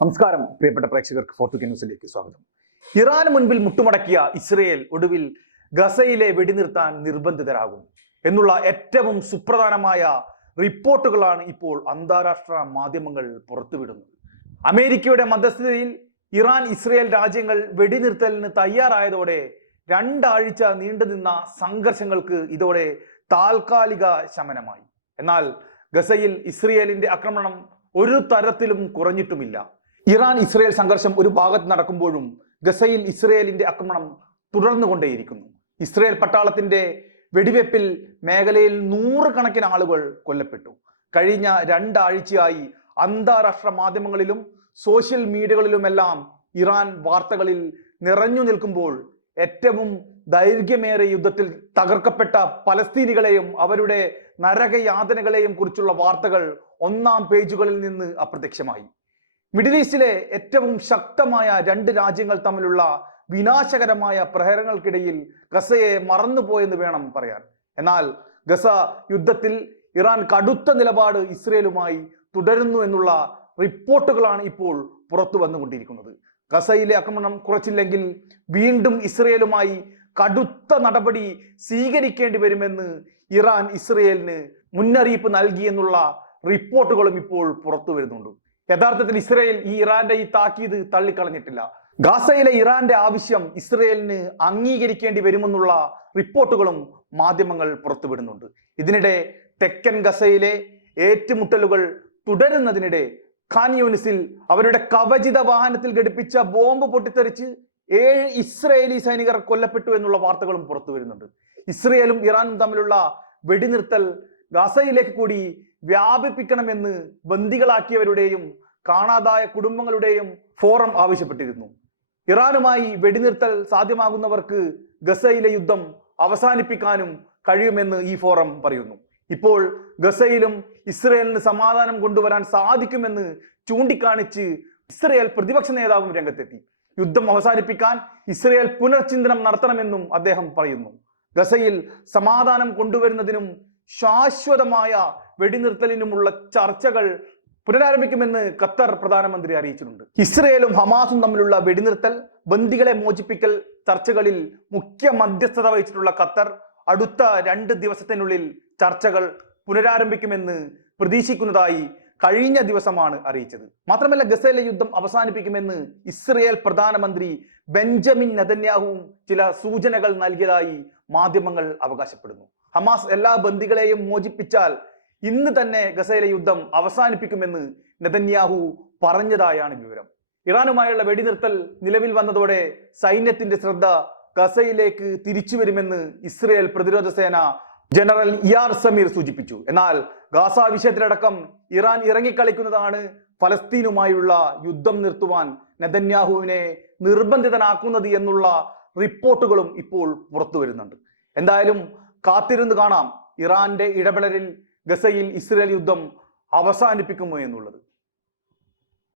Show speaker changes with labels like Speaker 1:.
Speaker 1: നമസ്കാരം പ്രിയപ്പെട്ട പ്രേക്ഷകർക്ക് ഫോർട്ടുഗ ന്യൂസിലേക്ക് സ്വാഗതം. ഇറാന് മുൻപിൽ മുട്ടുമടക്കിയ ഇസ്രയേൽ ഒടുവിൽ ഗസയിലെ വെടിനിർത്താൻ നിർബന്ധിതരാകും എന്നുള്ള ഏറ്റവും സുപ്രധാനമായ റിപ്പോർട്ടുകളാണ് ഇപ്പോൾ അന്താരാഷ്ട്ര മാധ്യമങ്ങൾ പുറത്തുവിടുന്നത്. അമേരിക്കയുടെ മധ്യസ്ഥതയിൽ ഇറാൻ ഇസ്രയേൽ രാജ്യങ്ങൾ വെടിനിർത്തലിന് തയ്യാറായതോടെ രണ്ടാഴ്ച നീണ്ടുനിന്ന സംഘർഷങ്ങൾക്ക് ഇതോടെ താൽക്കാലിക ശമനമായി. എന്നാൽ ഗസയിൽ ഇസ്രയേലിന്റെ ആക്രമണം ഒരു തരത്തിലും കുറഞ്ഞിട്ടുമില്ല. ഇറാൻ ഇസ്രയേൽ സംഘർഷം ഒരു ഭാഗത്ത് നടക്കുമ്പോഴും ഗസയിൽ ഇസ്രയേലിന്റെ ആക്രമണം തുടർന്നു കൊണ്ടേയിരിക്കുന്നു ഇസ്രയേൽ പട്ടാളത്തിന്റെ വെടിവെപ്പിൽ മേഖലയിൽ നൂറുകണക്കിന് ആളുകൾ കൊല്ലപ്പെട്ടു. കഴിഞ്ഞ രണ്ടാഴ്ചയായി അന്താരാഷ്ട്ര മാധ്യമങ്ങളിലും സോഷ്യൽ മീഡിയകളിലുമെല്ലാം ഇറാൻ വാർത്തകളിൽ നിറഞ്ഞു നിൽക്കുമ്പോൾ ഏറ്റവും ദൈർഘ്യമേറിയ യുദ്ധത്തിൽ തകർക്കപ്പെട്ട പലസ്തീനികളെയും അവരുടെ നരകയാതനകളെയും കുറിച്ചുള്ള വാർത്തകൾ ഒന്നാം പേജുകളിൽ നിന്ന് അപ്രത്യക്ഷമായി. മിഡിൽ ഈസ്റ്റിലെ ഏറ്റവും ശക്തമായ രണ്ട് രാജ്യങ്ങൾ തമ്മിലുള്ള വിനാശകരമായ പ്രഹരങ്ങൾക്കിടയിൽ ഗസയെ മറന്നുപോയെന്ന് വേണം പറയാൻ. എന്നാൽ ഗസ യുദ്ധത്തിൽ ഇറാൻ കടുത്ത നിലപാട് ഇസ്രയേലുമായി തുടരുന്നു എന്നുള്ള റിപ്പോർട്ടുകളാണ് ഇപ്പോൾ പുറത്തു വന്നുകൊണ്ടിരിക്കുന്നത്. ഗസയിലെ ആക്രമണം കുറച്ചില്ലെങ്കിൽ വീണ്ടും ഇസ്രയേലുമായി കടുത്ത നടപടി സ്വീകരിക്കേണ്ടി വരുമെന്ന് ഇറാൻ ഇസ്രയേലിന് മുന്നറിയിപ്പ് നൽകിയെന്നുള്ള റിപ്പോർട്ടുകളും ഇപ്പോൾ പുറത്തു വരുന്നുണ്ട്. യഥാർത്ഥത്തിൽ ഇസ്രയേൽ ഈ ഇറാന്റെ ഈ താക്കീത് തള്ളിക്കളഞ്ഞിട്ടില്ല. ഗാസയിലെ ഇറാന്റെ ആവശ്യം ഇസ്രയേലിന് അംഗീകരിക്കേണ്ടി വരുമെന്നുള്ള റിപ്പോർട്ടുകളും മാധ്യമങ്ങൾ പുറത്തുവിടുന്നുണ്ട്. ഇതിനിടെ തെക്കൻ ഗസയിലെ ഏറ്റുമുട്ടലുകൾ തുടരുന്നതിനിടെ ഖാൻ യൂനിസിൽ അവരുടെ കവചിത വാഹനത്തിൽ ഘടിപ്പിച്ച ബോംബ് പൊട്ടിത്തെറിച്ച് ഏഴ് ഇസ്രയേലി സൈനികർ കൊല്ലപ്പെട്ടു എന്നുള്ള വാർത്തകളും പുറത്തു വരുന്നുണ്ട് ഇസ്രയേലും ഇറാനും തമ്മിലുള്ള വെടിനിർത്തൽ ഗസയിലേക്ക് കൂടി വ്യാപിപ്പിക്കണമെന്ന് ബന്ദികളാക്കിയവരുടെയും കാണാതായ കുടുംബങ്ങളുടെയും ഫോറം ആവശ്യപ്പെട്ടിരുന്നു. ഇറാനുമായി വെടിനിർത്തൽ സാധ്യമാകുന്നവർക്ക് ഗസയിലെ യുദ്ധം അവസാനിപ്പിക്കാനും കഴിയുമെന്ന് ഈ ഫോറം പറയുന്നു. ഇപ്പോൾ ഗസയിലും ഇസ്രയേലിന് സമാധാനം കൊണ്ടുവരാൻ സാധിക്കുമെന്ന് ചൂണ്ടിക്കാണിച്ച് ഇസ്രയേൽ പ്രതിപക്ഷ നേതാവും രംഗത്തെത്തി. യുദ്ധം അവസാനിപ്പിക്കാൻ ഇസ്രയേൽ പുനർചിന്തനം നടത്തണമെന്നും അദ്ദേഹം പറയുന്നു. ഗസയിൽ സമാധാനം കൊണ്ടുവരുന്നതിനും ശാശ്വതമായ വെടിനിർത്തലിനുമുള്ള ചർച്ചകൾ പുനരാരംഭിക്കുമെന്ന് ഖത്തർ പ്രധാനമന്ത്രി അറിയിച്ചിട്ടുണ്ട്. ഇസ്രയേലും ഹമാസും തമ്മിലുള്ള വെടിനിർത്തൽ ബന്ദികളെ മോചിപ്പിക്കൽ ചർച്ചകളിൽ മുഖ്യ മധ്യസ്ഥത വഹിച്ചിട്ടുള്ള ഖത്തർ അടുത്ത രണ്ട് ദിവസത്തിനുള്ളിൽ ചർച്ചകൾ പുനരാരംഭിക്കുമെന്ന് പ്രതീക്ഷിക്കുന്നതായി കഴിഞ്ഞ ദിവസമാണ് അറിയിച്ചത്. മാത്രമല്ല ഗസയിലെ യുദ്ധം അവസാനിപ്പിക്കുമെന്ന് ഇസ്രയേൽ പ്രധാനമന്ത്രി ബെഞ്ചമിൻ നെതന്യാഹുവും ചില സൂചനകൾ നൽകിയതായി മാധ്യമങ്ങൾ അവകാശപ്പെടുന്നു. ഹമാസ് എല്ലാ ബന്ദികളെയും മോചിപ്പിച്ചാൽ ഇന്ന് തന്നെ ഗസയിലെ യുദ്ധം അവസാനിപ്പിക്കുമെന്ന് നെതന്യാഹു പറഞ്ഞതായാണ് വിവരം. ഇറാനുമായുള്ള വെടിനിർത്തൽ നിലവിൽ വന്നതോടെ സൈന്യത്തിന്റെ ശ്രദ്ധ ഗസയിലേക്ക് തിരിച്ചു വരുമെന്ന് ഇസ്രയേൽ പ്രതിരോധ സേന ജനറൽ ഇയാർ സമീർ സൂചിപ്പിച്ചു. എന്നാൽ ഗാസ വിഷയത്തിലടക്കം ഇറാൻ ഇറങ്ങിക്കളിക്കുന്നതാണ് ഫലസ്തീനുമായുള്ള യുദ്ധം നിർത്തുവാൻ നെതന്യാഹുവിനെ നിർബന്ധിതനാക്കുന്നത് എന്നുള്ള റിപ്പോർട്ടുകളും ഇപ്പോൾ പുറത്തു വരുന്നുണ്ട് എന്തായാലും കാത്തിരുന്ന് കാണാം ഇറാന്റെ ഇടപെടലിൽ ഗസയിൽ ഇസ്രയേൽ യുദ്ധം അവസാനിപ്പിക്കുമോ എന്നുള്ളത്.